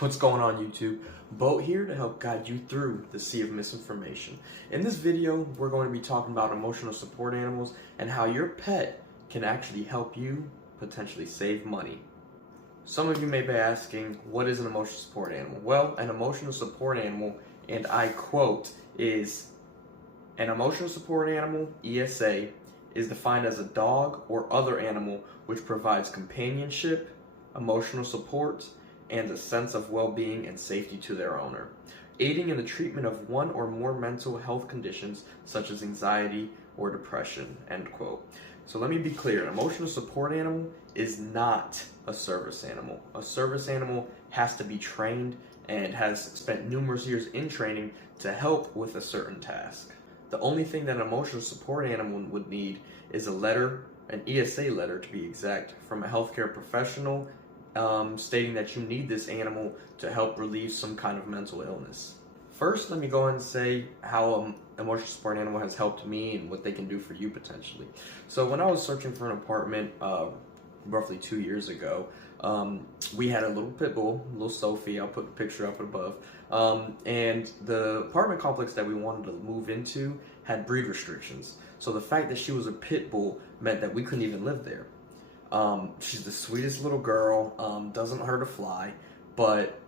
What's going on, YouTube? Boat here to help guide you through the sea of misinformation. In this video, we're going to be talking about emotional support animals and how your pet can actually help you potentially save money. Some of you may be asking, what is an emotional support animal? Well, an emotional support animal, and I quote, is an emotional support animal, ESA, is defined as a dog or other animal which provides companionship, emotional support, and a sense of well-being and safety to their owner, aiding in the treatment of one or more mental health conditions such as anxiety or depression, end quote. So let me be clear, an emotional support animal is not a service animal. A service animal has to be trained and has spent numerous years in training to help with a certain task. The only thing that an emotional support animal would need is a letter, an ESA letter to be exact, from a healthcare professional stating that you need this animal to help relieve some kind of mental illness. First, let me go ahead and say how an emotional support animal has helped me and what they can do for you potentially. So when I was searching for an apartment roughly 2 years ago, we had a little pit bull, little Sophie. I'll put the picture up above. And the apartment complex that we wanted to move into had breed restrictions. So the fact that she was a pit bull meant that we couldn't even live there. She's the sweetest little girl, doesn't hurt a fly, but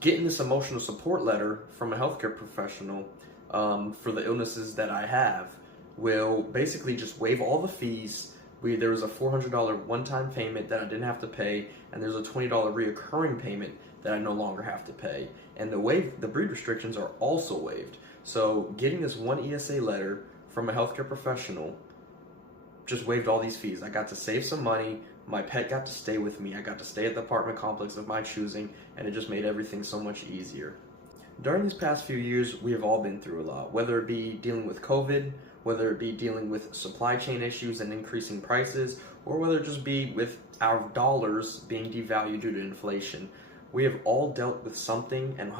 getting this emotional support letter from a healthcare professional for the illnesses that I have will basically just waive all the fees. There was a $400 one-time payment that I didn't have to pay, and there's a $20 reoccurring payment that I no longer have to pay. And the breed restrictions are also waived. So getting this one ESA letter from a healthcare professional just waived all these fees. I got to save some money, my pet got to stay with me, I got to stay at the apartment complex of my choosing, and it just made everything so much easier. During these past few years, we have all been through a lot, whether it be dealing with COVID, whether it be dealing with supply chain issues and increasing prices, or whether it just be with our dollars being devalued due to inflation. We have all dealt with something and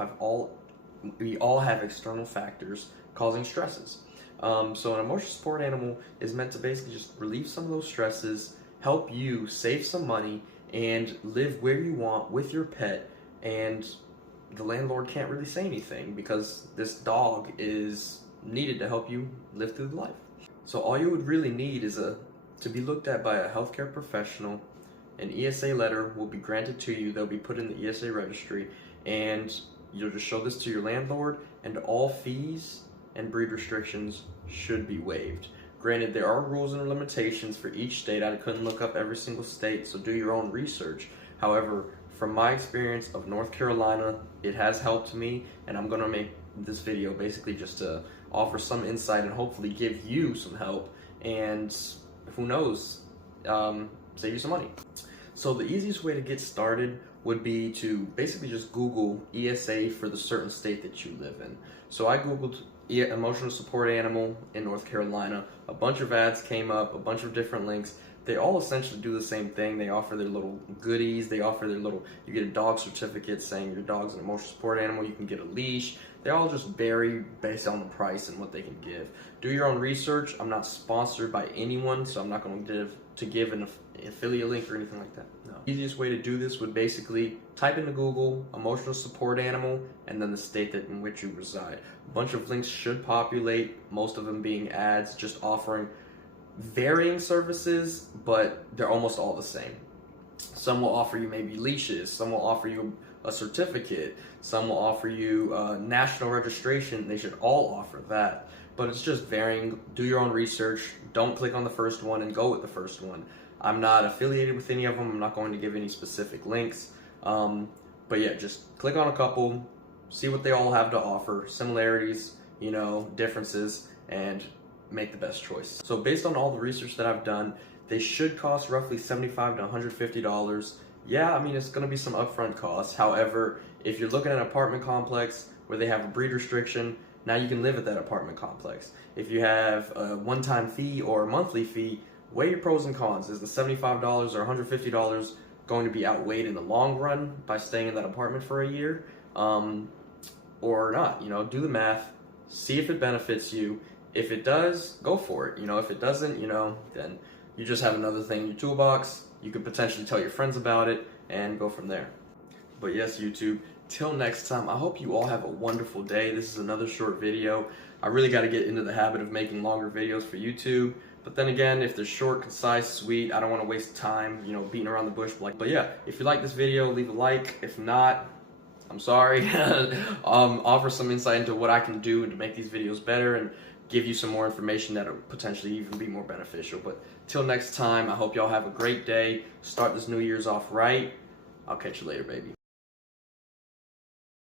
we all have external factors causing stresses. So an emotional support animal is meant to basically just relieve some of those stresses, help you save some money, and live where you want with your pet, and the landlord can't really say anything because this dog is needed to help you live through life. So all you would really need is to be looked at by a healthcare professional. An ESA letter will be granted to you. They'll be put in the ESA registry, and you'll just show this to your landlord, and all fees and breed restrictions should be waived. Granted, there are rules and limitations for each state. I couldn't look up every single state, so do your own research. However, from my experience of North Carolina, it has helped me, and I'm going to make this video basically just to offer some insight and hopefully give you some help, and who knows, save you some money. So the easiest way to get started would be to basically just Google ESA for the certain state that you live in. So I Googled emotional support animal in North Carolina. A bunch of ads came up, a bunch of different links. They all essentially do the same thing. They offer their little goodies. They offer their little, you get a dog certificate saying your dog's an emotional support animal. You can get a leash. They all just vary based on the price and what they can give. Do your own research. I'm not sponsored by anyone, so I'm not going to give an affiliate link or anything like that. No. The easiest way to do this would basically type into Google emotional support animal and then the state in which you reside. A bunch of links should populate, most of them being ads just offering varying services, but they're almost all the same. Some will offer you maybe leashes, some will offer you a certificate, some will offer you national registration. They should all offer that, but it's just varying. Do your own research. Don't click on the first one and go with the first one. I'm not affiliated with any of them. I'm not going to give any specific links, but yeah, just click on a couple, see what they all have to offer, similarities, differences, and make the best choice. So based on all the research that I've done, they should cost roughly $75 to $150. Yeah, I mean, it's going to be some upfront costs. However, if you're looking at an apartment complex where they have a breed restriction, now you can live at that apartment complex. If you have a one-time fee or a monthly fee, weigh your pros and cons. Is the $75 or $150 going to be outweighed in the long run by staying in that apartment for a year, or not? Do the math, see if it benefits you. If it does, go for it. If it doesn't, then you just have another thing in your toolbox. You could potentially tell your friends about it and go from there. But yes, YouTube, till next time, I hope you all have a wonderful day. This is another short video. I really got to get into the habit of making longer videos for YouTube. But then again, if they're short, concise, sweet, I don't want to waste time, beating around the bush. But yeah, if you like this video, leave a like. If not, I'm sorry. Offer some insight into what I can do to make these videos better and give you some more information that'll potentially even be more beneficial. But till next time, I hope y'all have a great day. Start this New Year's off right. I'll catch you later, baby.